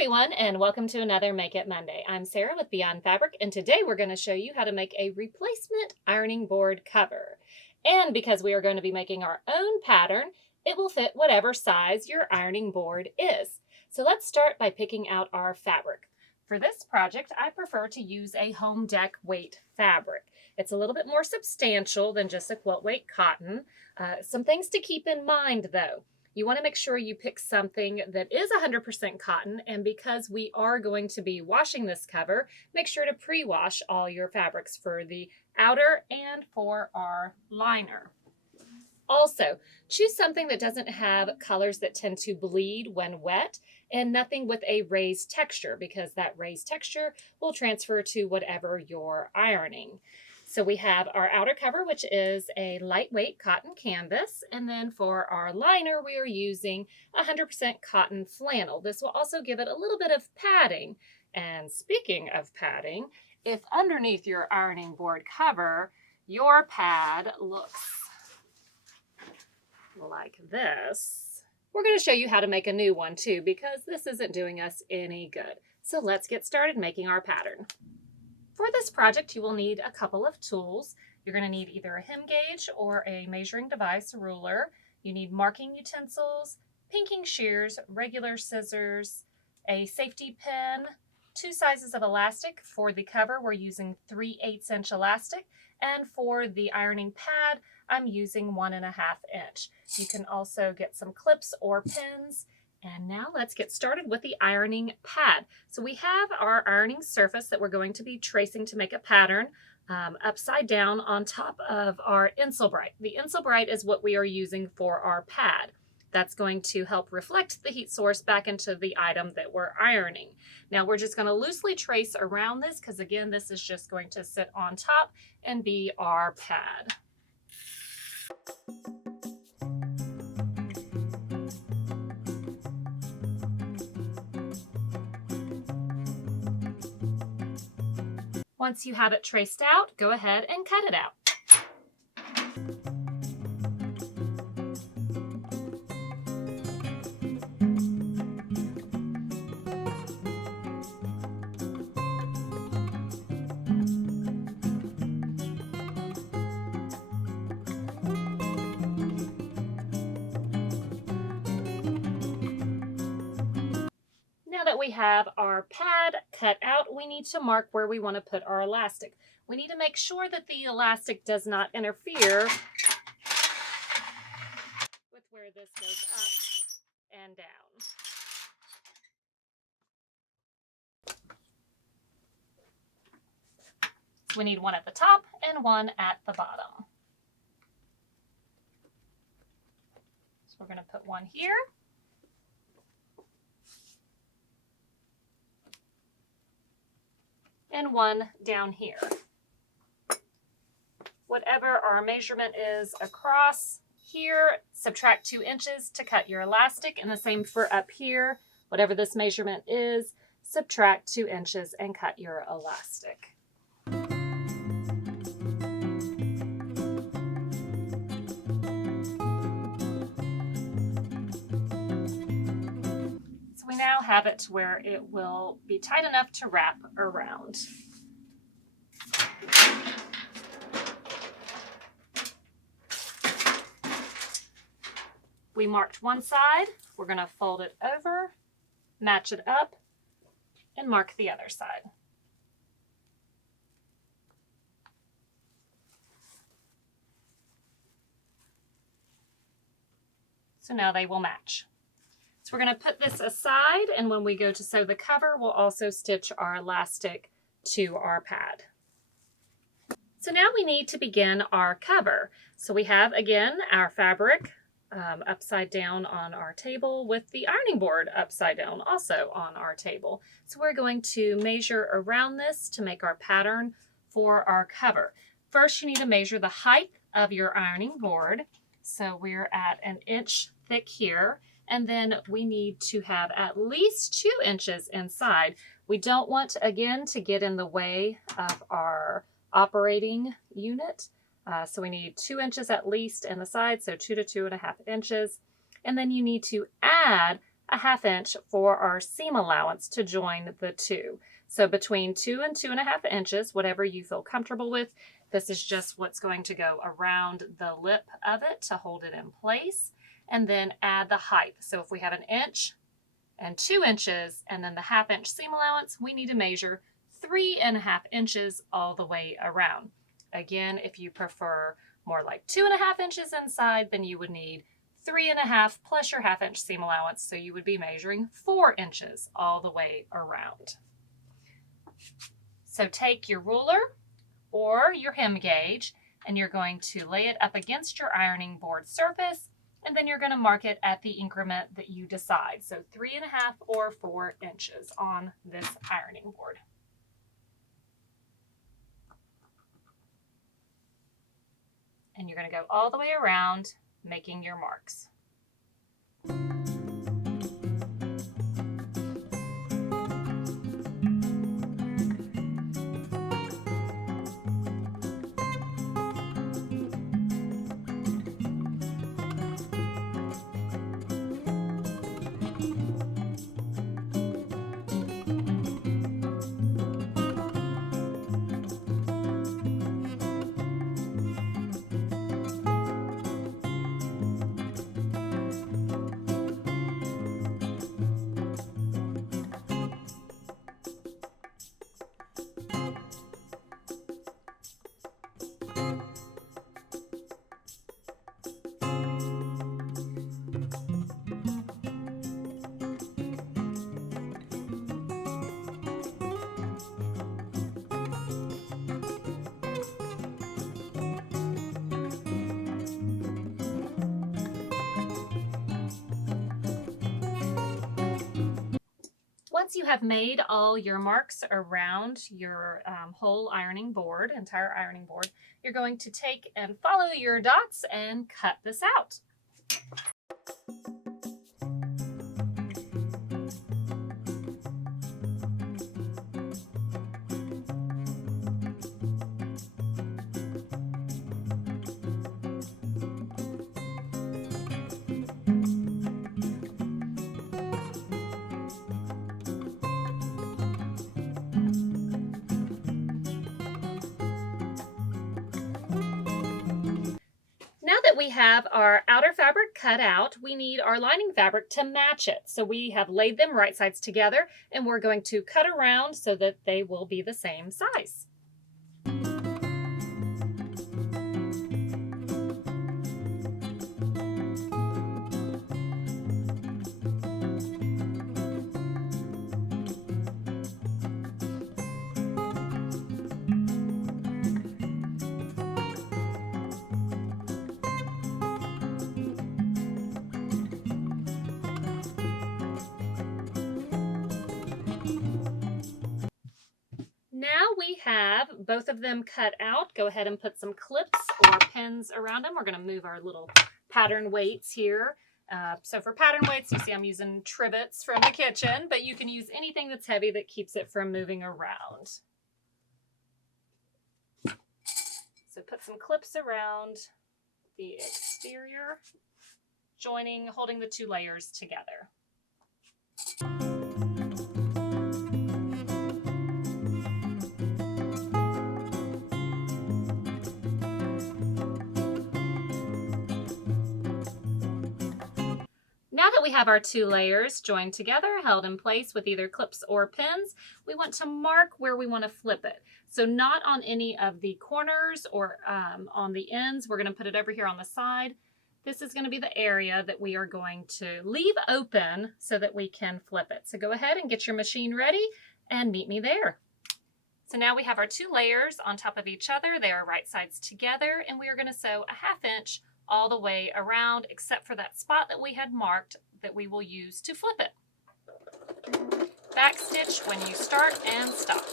everyone, and welcome to another Make It Monday. I'm Sarah with Beyond Fabric, and today we're going to show you how to make a replacement ironing board cover. And because we are going to be making our own pattern, it will fit whatever size your ironing board is. So let's start by picking out our fabric. For this project, I prefer to use a home deck weight fabric. It's a little bit more substantial than just a quilt weight cotton. Some things to keep in mind though. You want to make sure you pick something that is 100% cotton, and because we are going to be washing this cover, make sure to pre-wash all your fabrics for the outer and for our liner. Also, choose something that doesn't have colors that tend to bleed when wet and nothing with a raised texture, because that raised texture will transfer to whatever you're ironing. So we have our outer cover, which is a lightweight cotton canvas. And then for our liner, we are using 100% cotton flannel. This will also give it a little bit of padding. And speaking of padding, if underneath your ironing board cover, your pad looks like this, we're going to show you how to make a new one too, because this isn't doing us any good. So let's get started making our pattern. For this project, you will need a couple of tools. You're going to need either a hem gauge or a measuring device ruler. You need marking utensils, pinking shears, regular scissors, a safety pin, 2 sizes of elastic. For the cover, we're using 3/8 inch elastic, and for the ironing pad, I'm using 1.5 inch. You can also get some clips or pins. And now let's get started with the ironing pad. So we have our ironing surface that we're going to be tracing to make a pattern upside down on top of our Insul Bright. The Insul Bright is what we are using for our pad. That's going to help reflect the heat source back into the item that we're ironing. Now we're just going to loosely trace around this because again, this is just going to sit on top and be our pad. Once you have it traced out, go ahead and cut it out. Now that we have our pad cut out, we need to mark where we want to put our elastic. We need to make sure that the elastic does not interfere with where this goes up and down. We need one at the top and one at the bottom. So we're going to put one here. And one down here. Whatever our measurement is across here, subtract 2 inches to cut your elastic, and the same for up here. Whatever this measurement is, subtract 2 inches and cut your elastic. We now have it to where it will be tight enough to wrap around. We marked one side, we're going to fold it over, match it up, and mark the other side. So now they will match. So we're going to put this aside, and when we go to sew the cover, we'll also stitch our elastic to our pad. So now we need to begin our cover. So we have, again, our fabric upside down on our table with the ironing board upside down also on our table. So we're going to measure around this to make our pattern for our cover. First, you need to measure the height of your ironing board. So we're at 1 inch thick here. And then we need to have at least 2 inches inside. We don't want, again, to get in the way of our operating unit. So we need 2 inches at least in the side, so 2 to 2.5 inches. And then you need to add a 1/2 inch for our seam allowance to join the two. So between 2 and 2.5 inches, whatever you feel comfortable with. This is just what's going to go around the lip of it to hold it in place. And then add the height. So if we have 1 inch and 2 inches and then the 1/2 inch seam allowance, we need to measure 3.5 inches all the way around. Again, if you prefer more like 2.5 inches inside, then you would need 3.5 plus your 1/2 inch seam allowance. So you would be measuring 4 inches all the way around. So take your ruler or your hem gauge and you're going to lay it up against your ironing board surface, and then you're going to mark it at the increment that you decide. So 3.5 or 4 inches on this ironing board. And you're going to go all the way around making your marks. Once you have made all your marks around your whole ironing board, entire ironing board, you're going to take and follow your dots and cut this out. Now that we have our outer fabric cut out, we need our lining fabric to match it. So we have laid them right sides together, and we're going to cut around so that they will be the same size. Now we have both of them cut out. Go ahead and put some clips or pins around them. We're going to move our little pattern weights here. So for pattern weights, you see I'm using trivets from the kitchen, but you can use anything that's heavy that keeps it from moving around. So put some clips around the exterior, holding the two layers together. Now that we have our two layers joined together, held in place with either clips or pins, we want to mark where we want to flip it. So not on any of the corners or on the ends. We're going to put it over here on the side. This is going to be the area that we are going to leave open so that we can flip it. So go ahead and get your machine ready and meet me there. So now we have our two layers on top of each other. They are right sides together, and we are going to sew a 1/2 inch all the way around, except for that spot that we had marked that we will use to flip it. Back stitch when you start and stop.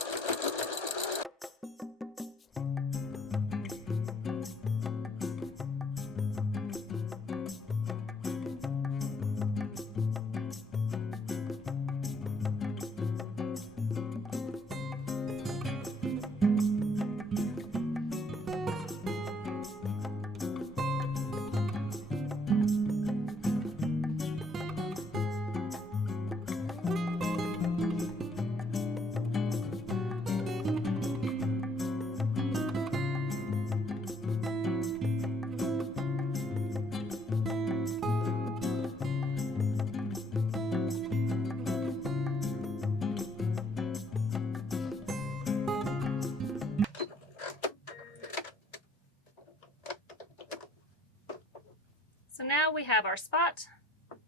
now we have our spot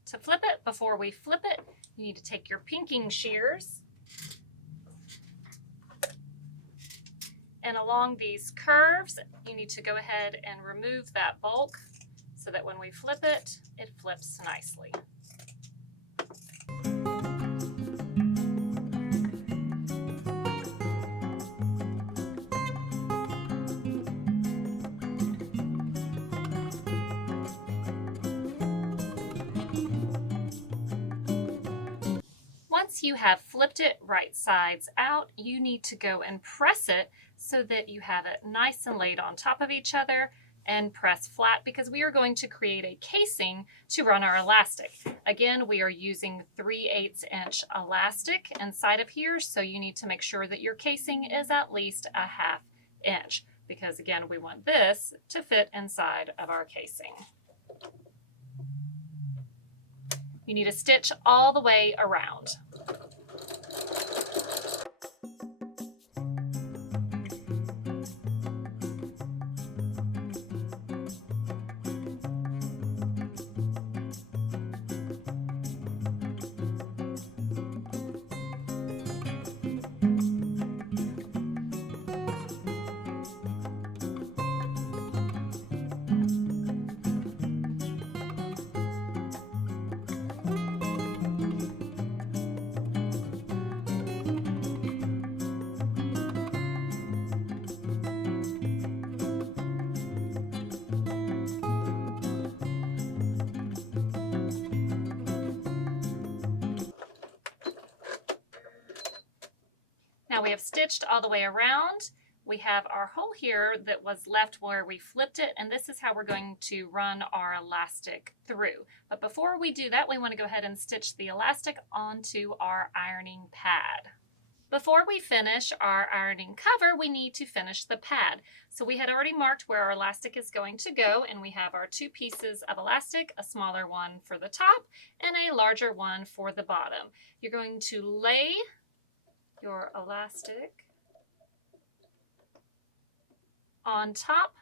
to flip it. Before we flip it, you need to take your pinking shears and along these curves, you need to go ahead and remove that bulk so that when we flip it, it flips nicely. Once you have flipped it right sides out, you need to go and press it so that you have it nice and laid on top of each other and press flat, because we are going to create a casing to run our elastic. Again, we are using 3/8 inch elastic inside of here, so you need to make sure that your casing is at least a 1/2 inch, because again, we want this to fit inside of our casing. You need to stitch all the way around. Now we have stitched all the way around. We have our hole here that was left where we flipped it, and this is how we're going to run our elastic through. But before we do that, we want to go ahead and stitch the elastic onto our ironing pad. Before we finish our ironing cover, we need to finish the pad. So we had already marked where our elastic is going to go, and we have our 2 pieces of elastic, a smaller one for the top and a larger one for the bottom. You're going to lay your elastic on top,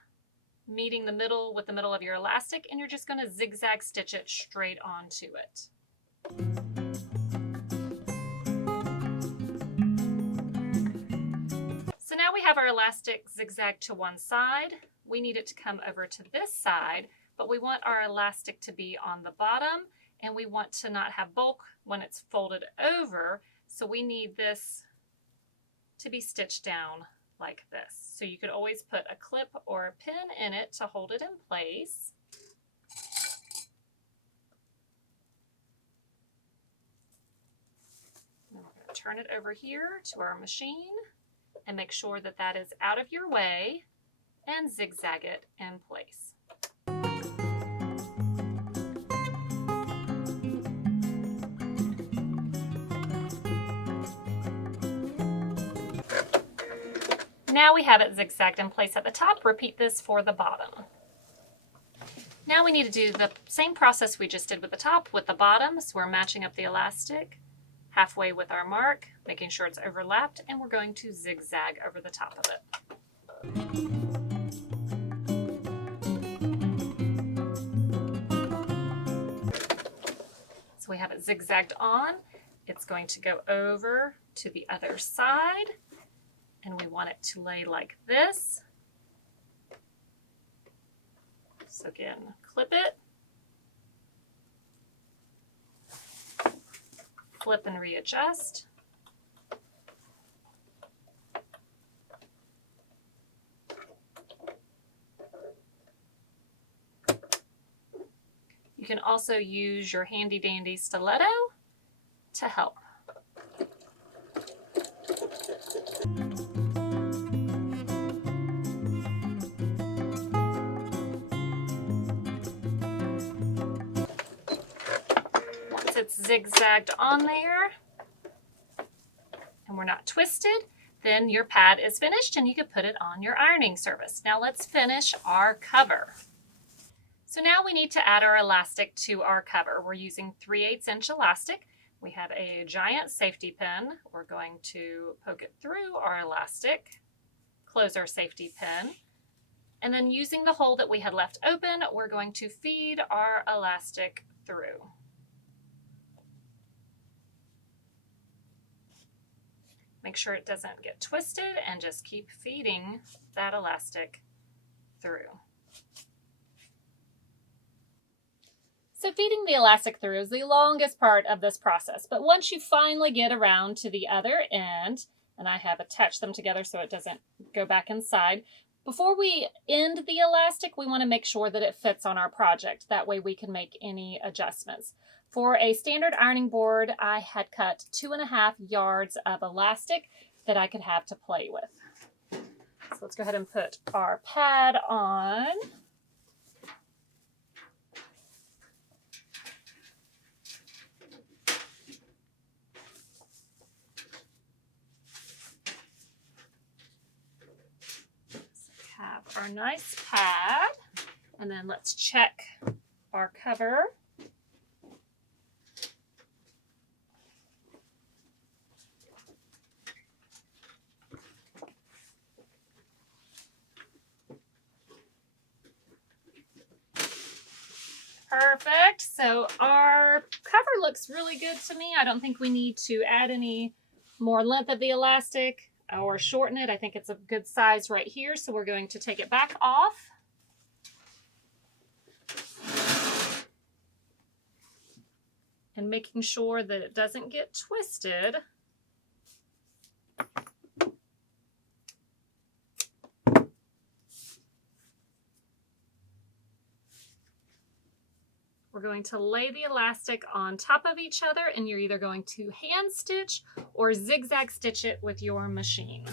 meeting the middle with the middle of your elastic, and you're just going to zigzag stitch it straight onto it. So now we have our elastic zigzag to one side. We need it to come over to this side, but we want our elastic to be on the bottom, and we want to not have bulk when it's folded over. So we need this to be stitched down like this. So you could always put a clip or a pin in it to hold it in place. And we're going to turn it over here to our machine and make sure that that is out of your way and zigzag it in place. Now we have it zigzagged in place at the top. Repeat this for the bottom. Now we need to do the same process we just did with the top with the bottom. So we're matching up the elastic halfway with our mark, making sure it's overlapped, and we're going to zigzag over the top of it. So we have it zigzagged on. It's going to go over to the other side, and we want it to lay like this. So again, clip it, flip and readjust. You can also use your handy dandy stiletto to help. Once it's zigzagged on there and we're not twisted, then your pad is finished and you can put it on your ironing service. Now let's finish our cover. So now we need to add our elastic to our cover. We're using 3/8 inch elastic. We have a giant safety pin. We're going to poke it through our elastic, close our safety pin, And then using the hole that we had left open, we're going to feed our elastic through. Make sure it doesn't get twisted and just keep feeding that elastic through. So feeding the elastic through is the longest part of this process, but once you finally get around to the other end, and I have attached them together so it doesn't go back inside, before we end the elastic, we want to make sure that it fits on our project. That way we can make any adjustments. For a standard ironing board, I had cut 2.5 yards of elastic that I could have to play with. So let's go ahead and put our pad on. Have our nice pad, and then let's check our cover. Perfect. So our cover looks really good to me. I don't think we need to add any more length of the elastic or shorten it. I think it's a good size right here. So we're going to take it back off. And making sure that it doesn't get twisted. We're going to lay the elastic on top of each other, and you're either going to hand stitch or zigzag stitch it with your machine.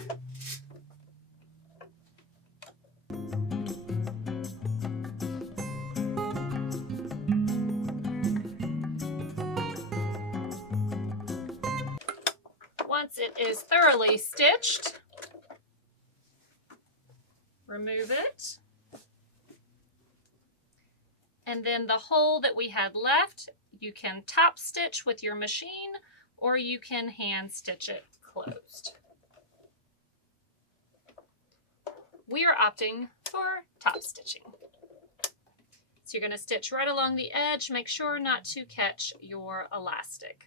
Once it is thoroughly stitched, remove it. And then the hole that we had left, you can top stitch with your machine or you can hand stitch it closed. We are opting for top stitching. So you're going to stitch right along the edge, make sure not to catch your elastic.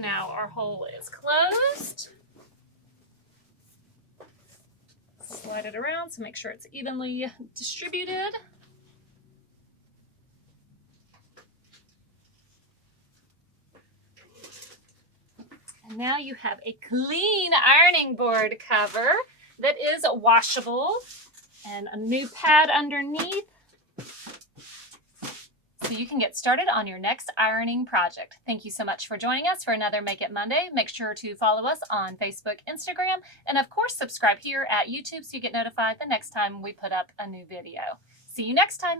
Now our hole is closed. Slide it around so make sure it's evenly distributed. And now you have a clean ironing board cover that is washable and a new pad underneath. So you can get started on your next ironing project. Thank you so much for joining us for another Make It Monday. Make sure to follow us on Facebook, Instagram, and of course subscribe here at YouTube so you get notified the next time we put up a new video. See you next time.